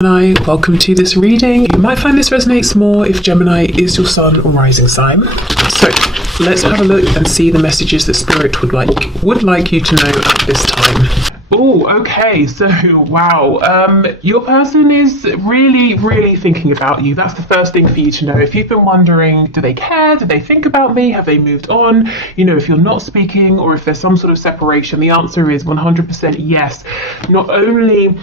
Gemini, welcome to this reading. You might find this resonates more if Gemini is your sun or rising sign. So let's have a look and see the messages that Spirit would like you to know at this time. Oh, okay, so wow, your person is really thinking about you. That's the first thing for you to know. If you've been wondering, do they care? Do they think about me? Have they moved on? You know, if you're not speaking or if there's some sort of separation, the answer is 100% yes. Not only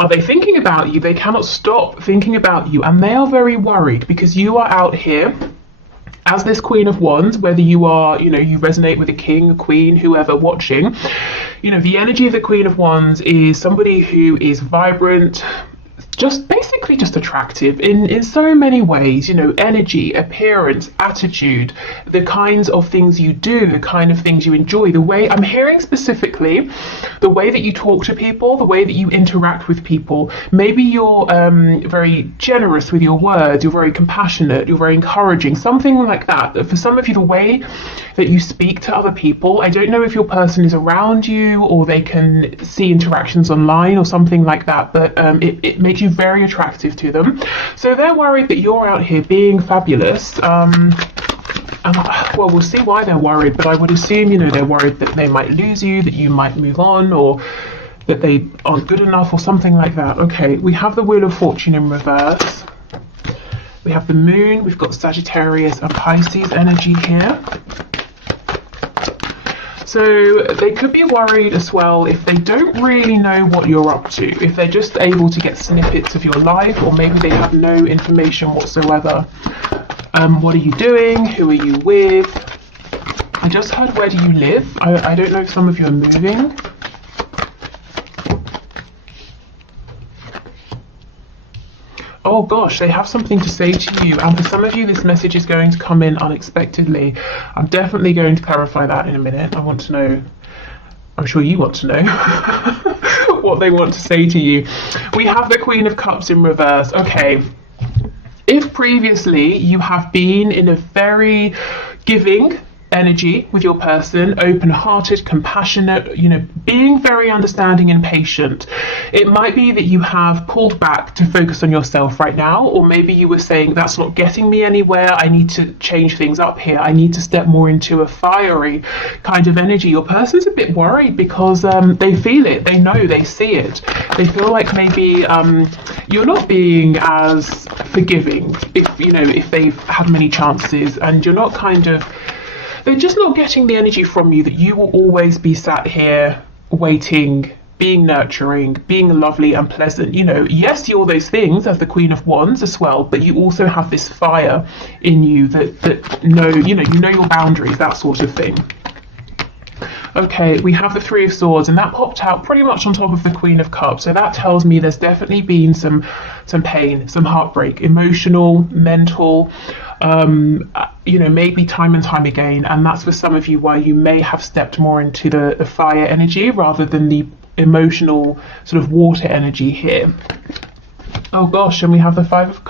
are they thinking about you, they cannot stop thinking about you, and they are very worried because you are out here as this Queen of Wands, whether you are, you resonate with a king, a queen, whoever watching. The energy of the Queen of Wands is somebody who is vibrant, basically attractive in so many ways, energy, appearance, attitude, the kinds of things you do, the kind of things you enjoy, the way I'm hearing specifically, the way that you talk to people, the way that you interact with people. Maybe you're very generous with your words, you're very compassionate, you're very encouraging, something like that. For some of you, the way that you speak to other people, I don't know if your person is around you or they can see interactions online or something like that, but it makes you very attractive to them. So they're worried that you're out here being fabulous. And well, we'll see why they're worried, but I would assume, they're worried that they might lose you, that you might move on, or that they aren't good enough or something like that. Okay, we have the Wheel of Fortune in reverse. We have the Moon, we've got Sagittarius and Pisces energy here. So they could be worried as well if they don't really know what you're up to, if they're just able to get snippets of your life, or maybe they have no information whatsoever. What are you doing? Who are you with? I just heard, where do you live? I don't know if some of you are moving. Oh gosh, they have something to say to you, and for some of you this message is going to come in unexpectedly. I'm definitely going to clarify that in a minute. I want to know, I'm sure you want to know what they want to say to you. We have the Queen of Cups in reverse. Okay, if previously you have been in a very giving energy with your person, open-hearted, compassionate, being very understanding and patient, it might be that you have pulled back to focus on yourself right now, or maybe you were saying, that's not getting me anywhere, I need to change things up here, I need to step more into a fiery kind of energy. Your person's a bit worried because they feel it, they know, they see it, they feel like maybe you're not being as forgiving if they've had many chances, and you're not they're just not getting the energy from you that you will always be sat here waiting, being nurturing, being lovely and pleasant. Yes, you're those things as the Queen of Wands as well, but you also have this fire in you that know your boundaries, that sort of thing. Okay, we have the Three of Swords, and that popped out pretty much on top of the Queen of Cups. So that tells me there's definitely been some pain, some heartbreak, emotional, mental, maybe time and time again. And that's for some of you why you may have stepped more into the fire energy rather than the emotional sort of water energy here. Oh gosh, and we have the Five of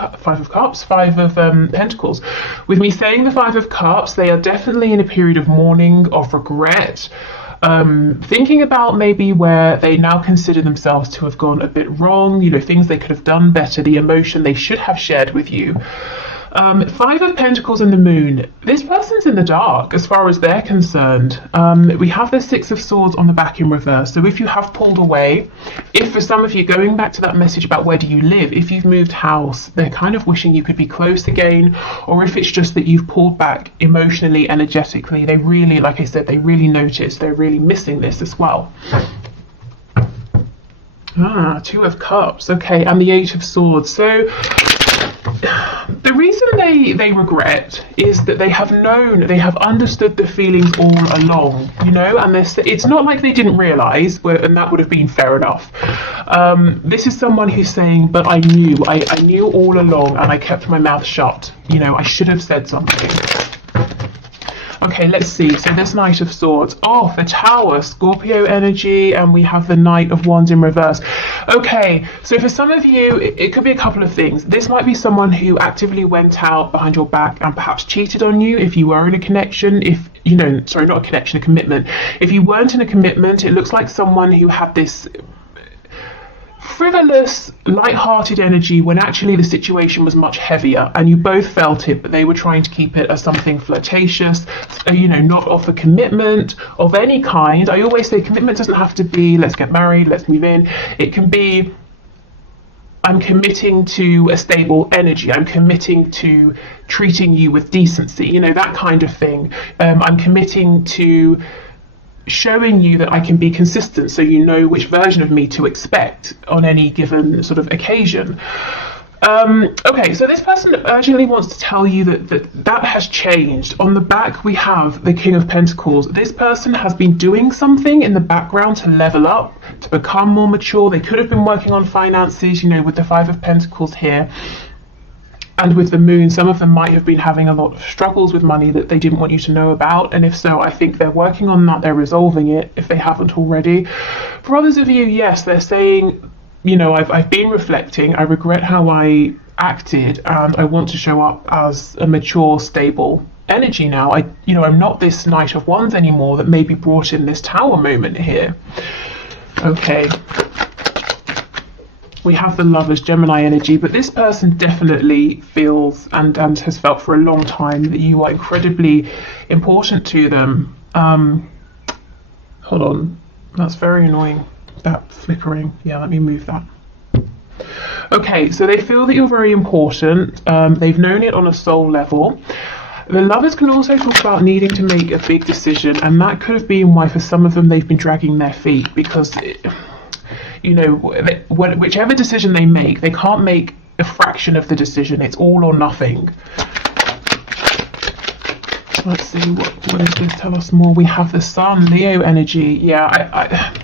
Pentacles. With me saying the Five of Cups, they are definitely in a period of mourning, of regret, thinking about maybe where they now consider themselves to have gone a bit wrong, things they could have done better, the emotion they should have shared with you. Five of Pentacles and the Moon. This person's in the dark as far as they're concerned. We have the Six of Swords on the back in reverse. So if you have pulled away, if for some of you, going back to that message about where do you live, if you've moved house, they're kind of wishing you could be close again, or if it's just that you've pulled back emotionally, energetically, they really, like I said, they really notice, they're really missing this as well. Two of Cups, okay, and the Eight of Swords. So the reason they regret is that they have understood the feelings all along, and it's not like they didn't realise, and that would have been fair enough. This is someone who's saying, but I knew all along, and I kept my mouth shut. I should have said something. Okay, let's see. So this Knight of Swords. Oh, the Tower, Scorpio energy, and we have the Knight of Wands in reverse. Okay, so for some of you, it could be a couple of things. This might be someone who actively went out behind your back and perhaps cheated on you if you were in a connection. Sorry, not a connection, a commitment. If you weren't in a commitment, it looks like someone who had this frivolous, light-hearted energy when actually the situation was much heavier, and you both felt it, but they were trying to keep it as something flirtatious, you know, not offer commitment of any kind. I always say commitment doesn't have to be let's get married, let's move in. It can be I'm committing to a stable energy. I'm committing to treating you with decency, you know, that kind of thing. I'm committing to showing you that I can be consistent, so you know which version of me to expect on any given sort of occasion. Okay, so this person urgently wants to tell you that has changed. On the back, we have the King of Pentacles. This person has been doing something in the background to level up, to become more mature. They could have been working on finances, you know, with the Five of Pentacles here. And with the Moon, some of them might have been having a lot of struggles with money that they didn't want you to know about. And if so, I think they're working on that. They're resolving it if they haven't already. For others of you, yes, they're saying, you know, I've been reflecting. I regret how I acted, and I want to show up as a mature, stable energy now. I'm not this Knight of Wands anymore that maybe brought in this Tower moment here. Okay. We have the Lovers, Gemini energy, but this person definitely feels and has felt for a long time that you are incredibly important to them. Hold on, that's very annoying, that flickering. Yeah, let me move that. Okay, so they feel that you're very important. They've known it on a soul level. The Lovers can also talk about needing to make a big decision, and that could have been why for some of them they've been dragging their feet, because you know, whichever decision they make, they can't make a fraction of the decision. It's all or nothing. Let's see, what does this tell us more? We have the Sun, Leo energy. Yeah,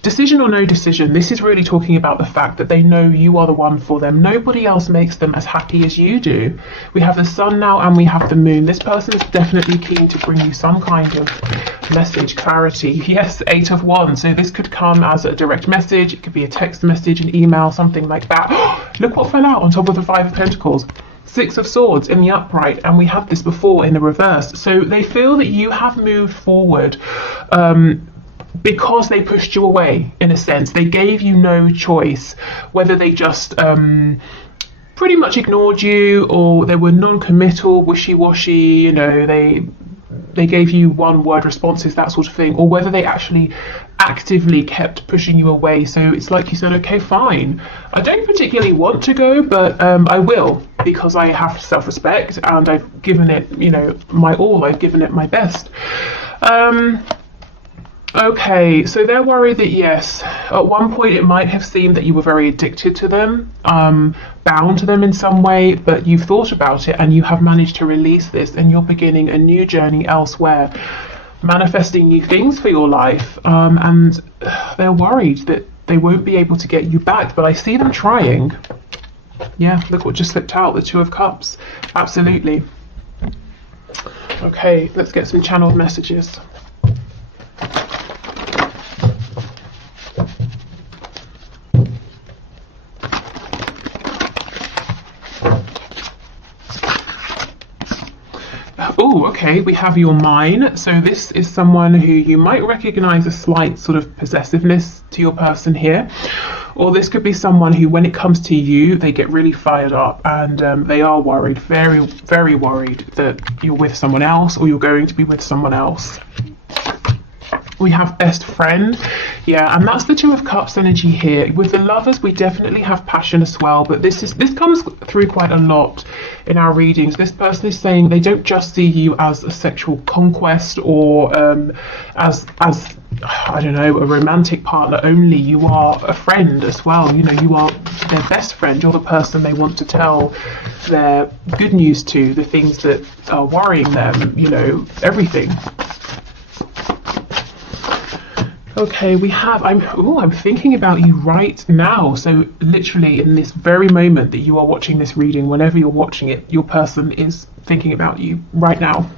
decision or no decision, this is really talking about the fact that they know you are the one for them. Nobody else makes them as happy as you do. We have the Sun now and we have the Moon. This person is definitely keen to bring you some kind of message, clarity. Yes, Eight of Wands. So this could come as a direct message. It could be a text message, an email, something like that. Look what fell out on top of the Five of Pentacles. Six of Swords in the upright, and we had this before in the reverse. So they feel that you have moved forward because they pushed you away, in a sense. They gave you no choice, whether they just pretty much ignored you, or they were non-committal, wishy-washy, you know, they gave you one-word responses, that sort of thing, or whether they actually actively kept pushing you away. So it's like you said, okay, fine, I don't particularly want to go, but I will, because I have self-respect and I've given it, you know, my all. I've given it my best. Okay, so they're worried that, yes, at one point it might have seemed that you were very addicted to them, bound to them in some way, but you've thought about it and you have managed to release this, and you're beginning a new journey elsewhere, manifesting new things for your life, and they're worried that they won't be able to get you back, but I see them trying. Yeah, look what just slipped out, the Two of Cups. Absolutely. Okay, let's get some channeled messages. Oh, okay, we have your mine. So this is someone who you might recognize a slight sort of possessiveness to your person here. Or this could be someone who, when it comes to you, they get really fired up, and they are worried, very, very worried that you're with someone else, or you're going to be with someone else. We have best friend. Yeah, and that's the Two of Cups energy here. With the Lovers, we definitely have passion as well, but this comes through quite a lot in our readings. This person is saying they don't just see you as a sexual conquest, or as I don't know, a romantic partner only. You are a friend as well. You know, you are their best friend. You're the person they want to tell their good news to, the things that are worrying them, you know, everything. Okay, we have, I'm thinking about you right now. So literally in this very moment that you are watching this reading, whenever you're watching it, your person is thinking about you right now.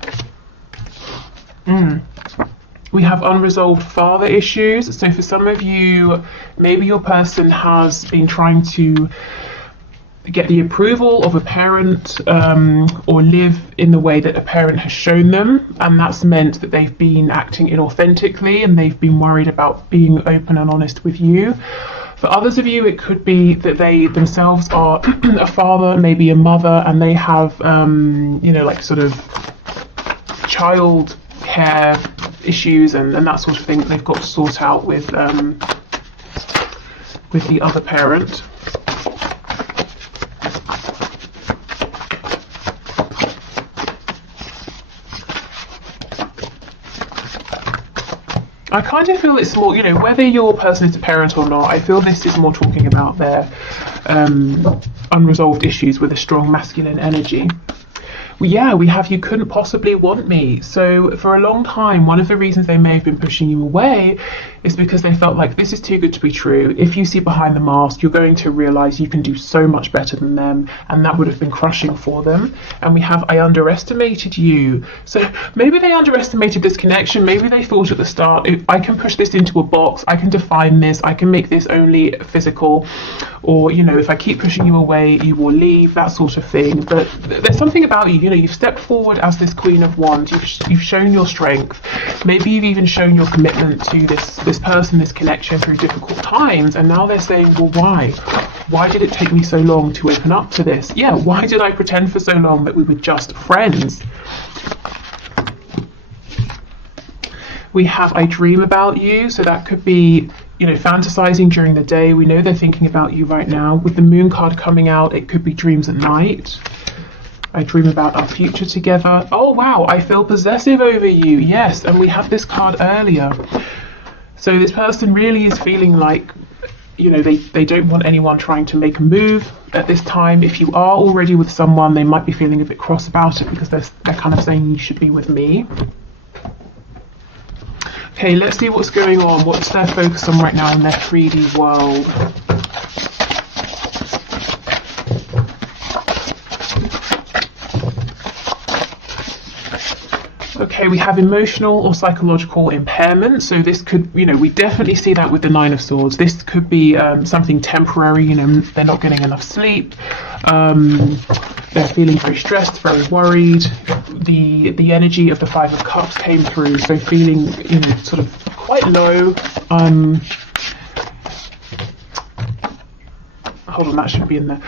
We have unresolved father issues. So for some of you, maybe your person has been trying to get the approval of a parent, or live in the way that a parent has shown them, and that's meant that they've been acting inauthentically, and they've been worried about being open and honest with you. For others of you, it could be that they themselves are a father, maybe a mother, and they have, you know, like sort of child care issues and that sort of thing that they've got to sort out with the other parent. I kind of feel it's more, you know, whether your person is a parent or not, I feel this is more talking about their unresolved issues with a strong masculine energy. Well, yeah, we have you couldn't possibly want me. So for a long time, one of the reasons they may have been pushing you away is because they felt like this is too good to be true. If you see behind the mask, you're going to realize you can do so much better than them, and that would have been crushing for them. And we have, I underestimated you. So maybe they underestimated this connection. Maybe they thought at the start, I can push this into a box, I can define this, I can make this only physical, or, you know, if I keep pushing you away, you will leave, that sort of thing. But there's something about you, you know, you've stepped forward as this Queen of Wands, you've shown your strength, maybe you've even shown your commitment to this person, this connection through difficult times, and now they're saying, well, why did it take me so long to open up to this? Yeah, why did I pretend for so long that we were just friends? We have I dream about you, so that could be, you know, fantasizing during the day. We know they're thinking about you right now. With the moon card coming out, it could be dreams at night. I dream about our future together. Oh wow, I feel possessive over you. Yes, and we had this card earlier. So this person really is feeling like, you know, they don't want anyone trying to make a move at this time. If you are already with someone, they might be feeling a bit cross about it because they're kind of saying you should be with me. Okay, let's see what's going on. What's their focus on right now in their 3D world? Okay, we have emotional or psychological impairment. So this could, you know, we definitely see that with the Nine of Swords. This could be something temporary, you know, they're not getting enough sleep. They're feeling very stressed, very worried. The energy of the Five of Cups came through, so feeling, you know, sort of quite low. Hold on, that should be in there.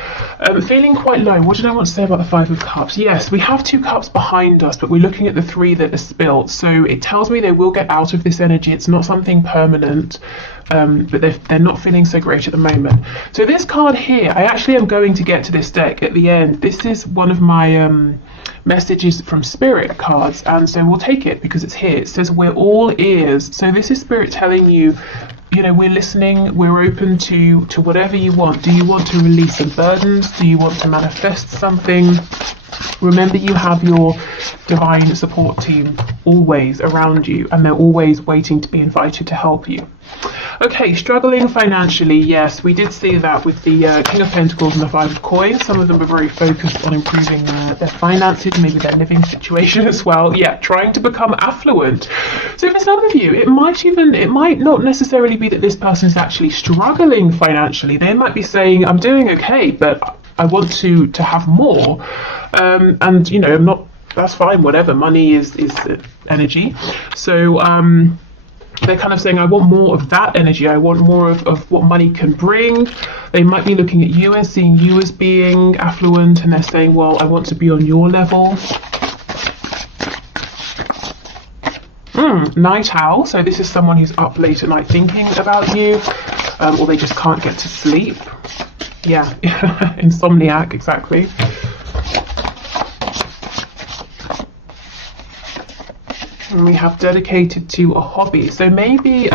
Feeling quite low. What did I want to say about the Five of Cups? Yes, we have two cups behind us, but we're looking at the three that are spilt. So it tells me they will get out of this energy. It's not something permanent, but they're not feeling so great at the moment. So this card here, I actually am going to get to this deck at the end. This is one of my messages from Spirit cards, and so we'll take it because it's here. It says we're all ears. So this is Spirit telling you, you know, we're listening, we're open to whatever you want. Do you want to release some burdens? Do you want to manifest something? Remember, you have your divine support team always around you, and they're always waiting to be invited to help you. Okay, struggling financially, yes, we did see that with the King of Pentacles and the Five of Coins. Some of them are very focused on improving their finances, maybe their living situation as well. Yeah, trying to become affluent. So for some of you, it might not necessarily be that this person is actually struggling financially. They might be saying, I'm doing okay, but I want to have more. And, you know, I'm not, that's fine, whatever. Money is energy. So, they're kind of saying, I want more of that energy. I want more of what money can bring. They might be looking at you and seeing you as being affluent, and they're saying, well, I want to be on your level. Night owl. So this is someone who's up late at night thinking about you, or they just can't get to sleep. Yeah, insomniac, exactly. And we have dedicated to a hobby. So maybe,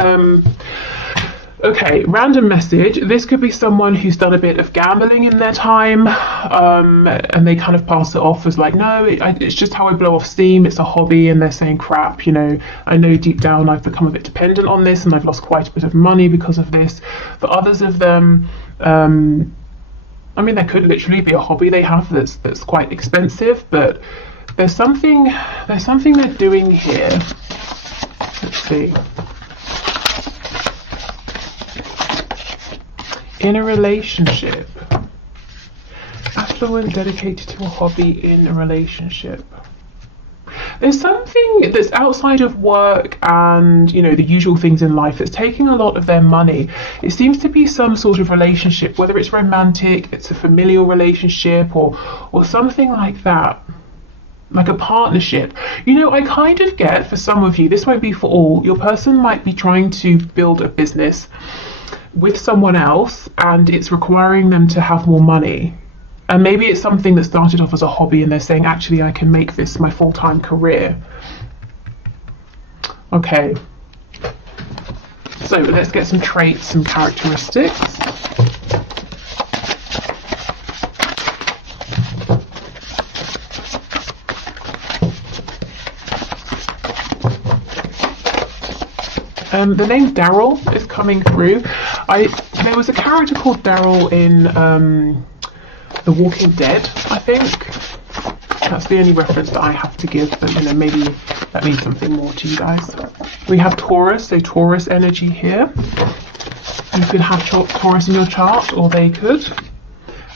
okay, random message. This could be someone who's done a bit of gambling in their time, and they kind of pass it off as like, no, it's just how I blow off steam. It's a hobby, and they're saying, crap, you know, I know deep down I've become a bit dependent on this, and I've lost quite a bit of money because of this. For others of them, I mean, there could literally be a hobby they have that's quite expensive, but there's something they're doing here. Let's see. In a relationship. Affluent, dedicated to a hobby in a relationship. There's something that's outside of work and, you know, the usual things in life that's taking a lot of their money. It seems to be some sort of relationship, whether it's romantic, it's a familial relationship, or something like that. Like a partnership. You know, I kind of get, for some of you, this won't be for all, your person might be trying to build a business with someone else and it's requiring them to have more money. And maybe it's something that started off as a hobby and they're saying, actually, I can make this my full-time career. Okay. So let's get some traits, some characteristics. The name Daryl is coming through. There was a character called Daryl in The Walking Dead, I think. That's the only reference that I have to give, but you know, maybe that means something more to you guys. We have Taurus, so Taurus energy here. You could have Taurus in your chart, or they could.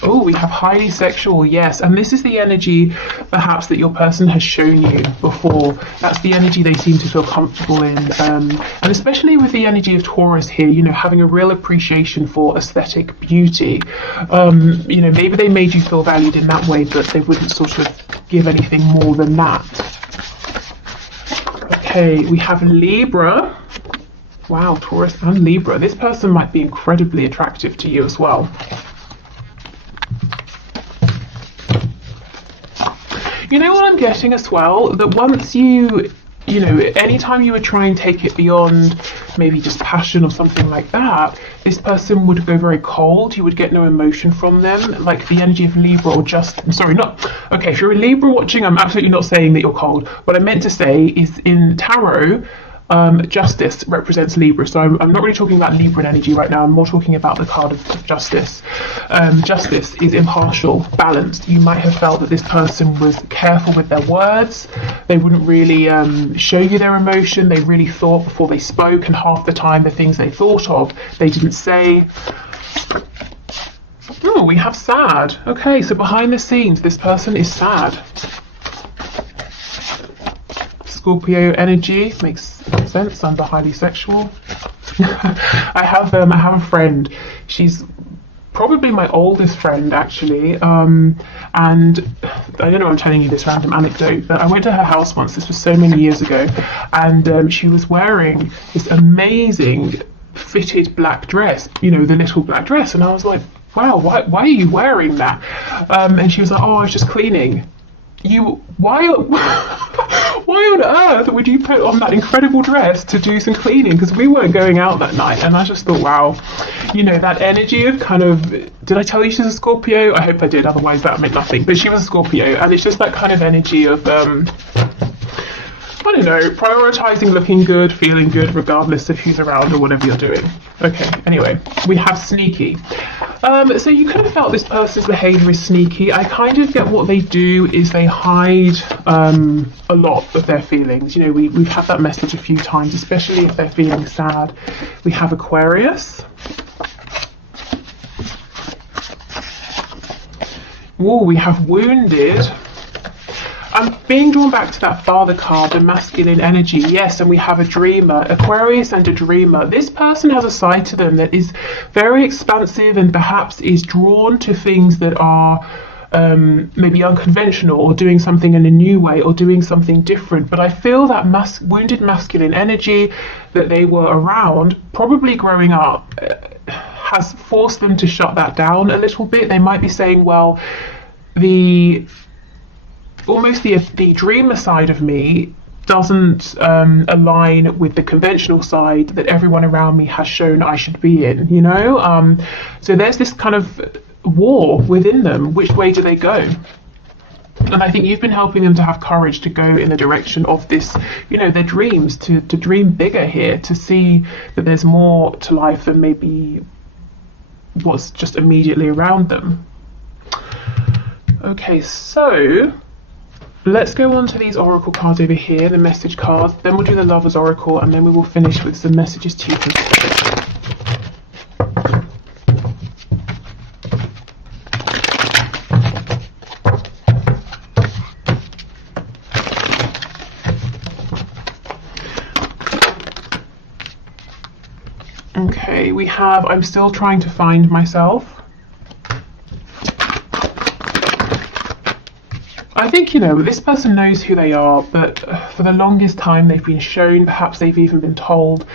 Oh, we have highly sexual, yes. And this is the energy, perhaps, that your person has shown you before. That's the energy they seem to feel comfortable in. And especially with the energy of Taurus here, you know, having a real appreciation for aesthetic beauty. You know, maybe they made you feel valued in that way, but they wouldn't sort of give anything more than that. Okay, we have Libra. Wow, Taurus and Libra. This person might be incredibly attractive to you as well. You know what I'm getting as well? That once you know, anytime you would try and take it beyond maybe just passion or something like that, this person would go very cold. You would get no emotion from them, like the energy of Libra or just, sorry, not, okay, if you're a Libra watching, I'm absolutely not saying that you're cold. What I meant to say is in tarot, Justice represents Libra, so I'm not really talking about Libran energy right now. I'm more talking about the card of Justice. Justice is impartial, balanced. You might have felt that this person was careful with their words. They wouldn't really show you their emotion. They really thought before they spoke, and half the time the things they thought of, they didn't say. Oh, we have sad. Okay, so behind the scenes, this person is sad. Scorpio energy makes sense under highly sexual. I have a friend. She's probably my oldest friend actually, and I don't know, I'm telling you this random anecdote, but I went to her house once. This was so many years ago, and she was wearing this amazing fitted black dress, you know, the little black dress, and I was like, wow, why are you wearing that? And she was like, oh, I was just cleaning. Why on earth would you put on that incredible dress to do some cleaning? Because we weren't going out that night, and I just thought, wow, you know, that energy of kind of, did I tell you she's a Scorpio? I hope I did, otherwise that meant nothing. But she was a Scorpio, and it's just that kind of energy of I don't know, prioritizing looking good, feeling good, regardless of who's around or whatever you're doing. Okay, anyway, we have sneaky. So you could have felt this person's behavior is sneaky. I kind of get what they do is they hide a lot of their feelings. You know, we've had that message a few times, especially if they're feeling sad. We have Aquarius. Oh, we have wounded. I'm being drawn back to that father card, the masculine energy, yes, and we have a dreamer, Aquarius and a dreamer. This person has a side to them that is very expansive and perhaps is drawn to things that are maybe unconventional, or doing something in a new way, or doing something different. But I feel that wounded masculine energy that they were around, probably growing up, has forced them to shut that down a little bit. They might be saying, well, almost the dreamer side of me doesn't align with the conventional side that everyone around me has shown I should be in, you know? So there's this kind of war within them. Which way do they go? And I think you've been helping them to have courage to go in the direction of this, you know, their dreams, to dream bigger here, to see that there's more to life than maybe what's just immediately around them. Okay, so let's go on to these oracle cards over here, the message cards, then we'll do the Lover's Oracle, and then we will finish with some messages to you. have, I'm still trying to find myself. I think, you know, this person knows who they are, but for the longest time they've been shown, perhaps they've even been told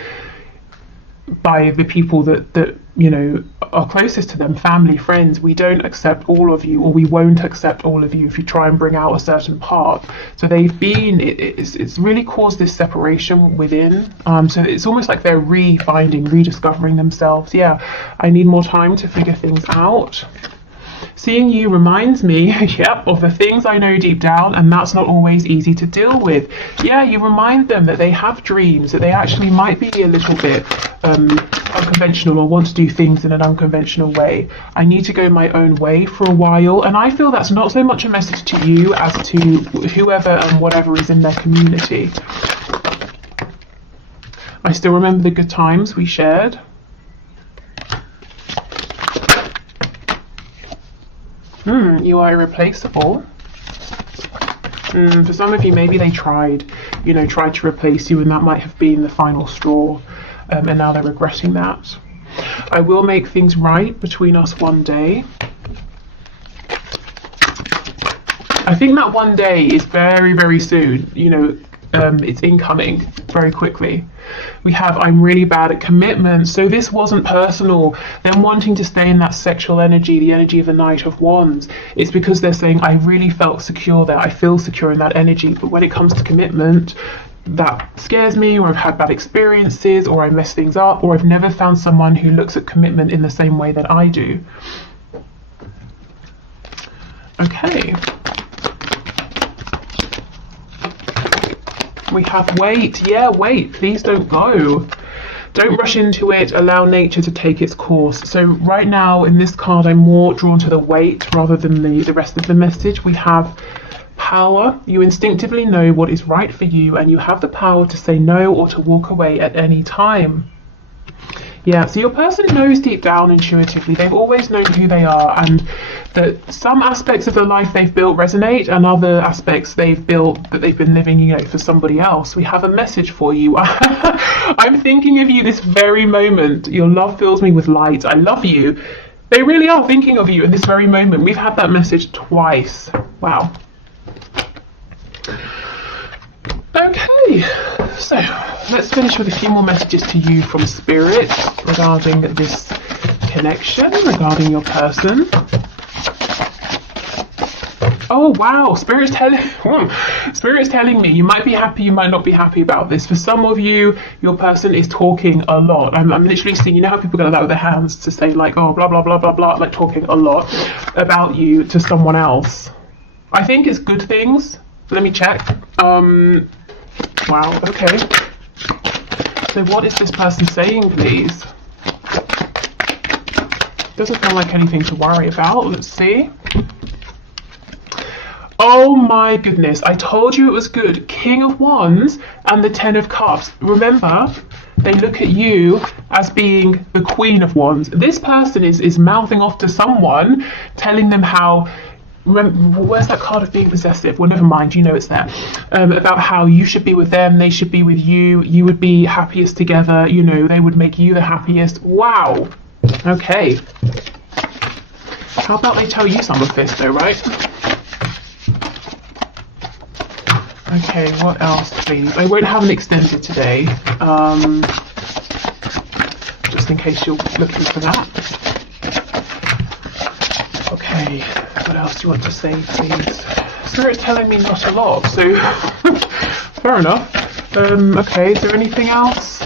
by the people that you know are closest to them, family, friends, we don't accept all of you, or we won't accept all of you if you try and bring out a certain part. So they've been, it's really caused this separation within, so it's almost like they're rediscovering themselves. Yeah, I need more time to figure things out. Seeing you reminds me, yep, of the things I know deep down, and that's not always easy to deal with. Yeah, you remind them that they have dreams, that they actually might be a little bit unconventional or want to do things in an unconventional way. I need to go my own way for a while, and I feel that's not so much a message to you as to whoever and whatever is in their community. I still remember the good times we shared. You are irreplaceable. For some of you, maybe they tried to replace you, and that might have been the final straw, and now they're regretting that. I will make things right between us one day. I think that one day is very, very soon. You know, it's incoming very quickly. We have, I'm really bad at commitment. So this wasn't personal, them wanting to stay in that sexual energy, the energy of the Knight of Wands. It's because they're saying, I really felt secure there, I feel secure in that energy, but when it comes to commitment, that scares me, or I've had bad experiences, or I mess things up, or I've never found someone who looks at commitment in the same way that I do. Okay. We have wait. Yeah, wait. Please don't go. Don't rush into it. Allow nature to take its course. So right now in this card, I'm more drawn to the wait rather than the rest of the message. We have power. You instinctively know what is right for you, and you have the power to say no or to walk away at any time. Yeah, so your person knows deep down intuitively, they've always known who they are, and that some aspects of the life they've built resonate, and other aspects they've built that they've been living, you know, for somebody else. We have a message for you. I'm thinking of you this very moment. Your love fills me with light. I love you. They really are thinking of you in this very moment. We've had that message twice. Wow. Okay, so let's finish with a few more messages to you from Spirit regarding this connection, regarding your person. Oh wow, Spirit's telling me you might be happy, you might not be happy about this. For some of you, your person is talking a lot. I'm literally seeing, you know how people go like that with their hands to say like, oh, blah, blah, blah, blah, blah, like talking a lot about you to someone else. I think it's good things. Let me check. Wow, okay. So what is this person saying, please? Doesn't feel like anything to worry about. Let's see. Oh my goodness, I told you it was good. King of Wands and the Ten of Cups. Remember, they look at you as being the Queen of Wands. This person is mouthing off to someone, telling them how, remember, where's that card of being possessive? Well, never mind, you know it's there. About how you should be with them, they should be with you, you would be happiest together, you know, they would make you the happiest. Wow. Okay. How about they tell you some of this though, right? Okay, what else, please? I won't have an extended today, just in case you're looking for that. Okay, what else do you want to say, please? Spirit's telling me not a lot, so fair enough. Okay, is there anything else?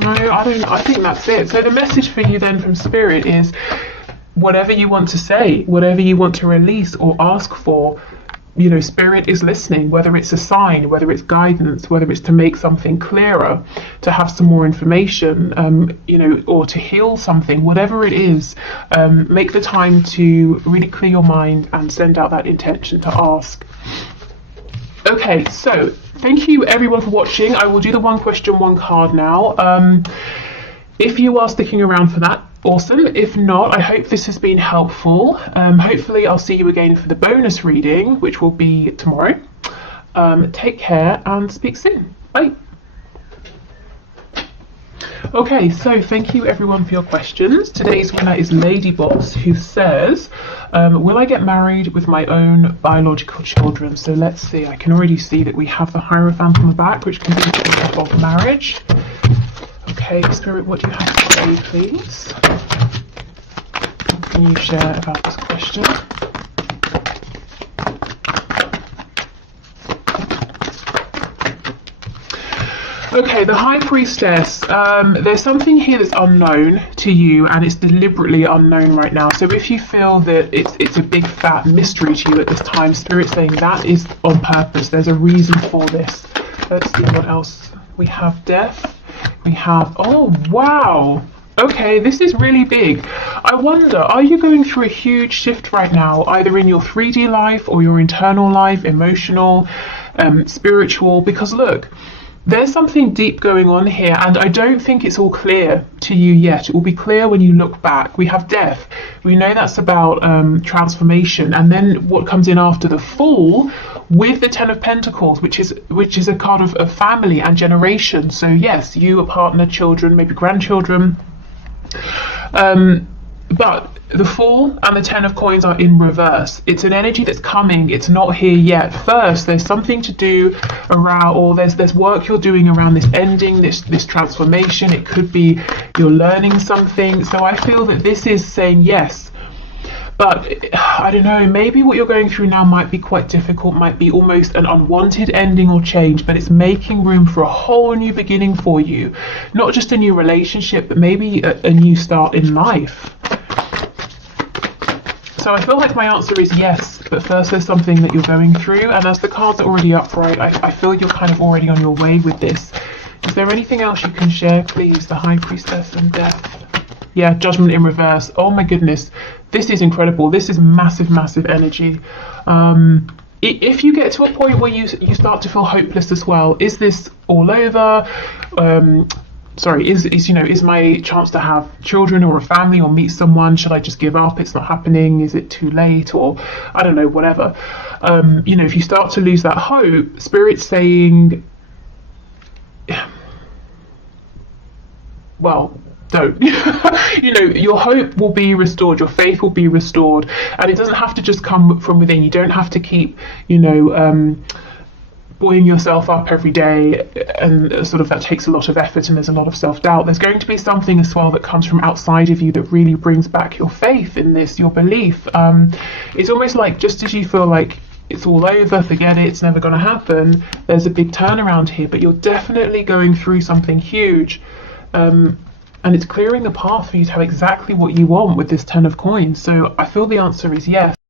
No, I think that's it. So the message for you then from Spirit is whatever you want to say, whatever you want to release or ask for, you know, Spirit is listening, whether it's a sign, whether it's guidance, whether it's to make something clearer, to have some more information, you know, or to heal something, whatever it is, make the time to really clear your mind and send out that intention to ask. Okay, so thank you everyone for watching. I will do the one question, one card now. If you are sticking around for that, awesome. If not, I hope this has been helpful. Hopefully I'll see you again for the bonus reading, which will be tomorrow. Take care and speak soon. Bye. Okay, so thank you everyone for your questions. Today's winner is Ladybots, who says, will I get married with my own biological children? So let's see, I can already see that we have the Hierophant on the back, which can be indicative of marriage. Okay, Spirit, what do you have to say, please? What can you share about this question? Okay, the High Priestess, there's something here that's unknown to you, and it's deliberately unknown right now. So if you feel that it's a big fat mystery to you at this time, Spirit's saying that is on purpose. There's a reason for this. Let's see what else. We have Death. We have, oh wow, okay, this is really big. I wonder, are you going through a huge shift right now, either in your 3D life or your internal life, emotional, spiritual? Because look, there's something deep going on here, and I don't think it's all clear to you yet. It will be clear when you look back. We have Death. We know that's about transformation, and then what comes in after the Fall with the Ten of Pentacles, which is a card of family and generation. So yes, you, a partner, children, maybe grandchildren. But the Fool and the Ten of Coins are in reverse. It's an energy that's coming. It's not here yet. First, there's something to do around, or there's work you're doing around this ending, this transformation. It could be you're learning something. So I feel that this is saying yes. But I don't know, maybe what you're going through now might be quite difficult, might be almost an unwanted ending or change, but it's making room for a whole new beginning for you. Not just a new relationship, but maybe a new start in life. So I feel like my answer is yes, but first there's something that you're going through, and as the cards are already upright, I feel you're kind of already on your way with this. Is there anything else you can share, please? The High Priestess and Death. Yeah, Judgment in reverse. Oh my goodness, this is incredible. This is massive, massive energy. If you get to a point where you start to feel hopeless as well, is this all over? Sorry, is my chance to have children or a family or meet someone, should I just give up? It's not happening. Is it too late? Or I don't know, whatever. If you start to lose that hope, Spirit's saying, well, don't. Your hope will be restored, your faith will be restored, and it doesn't have to just come from within. You don't have to keep, buoying yourself up every day, and sort of that takes a lot of effort, and there's a lot of self-doubt. There's going to be something as well that comes from outside of you that really brings back your faith in this, your belief. It's almost like, just as you feel like it's all over, forget it, it's never going to happen, there's a big turnaround here, but you're definitely going through something huge. And it's clearing the path for you to have exactly what you want with this Ten of Coins. So I feel the answer is yes.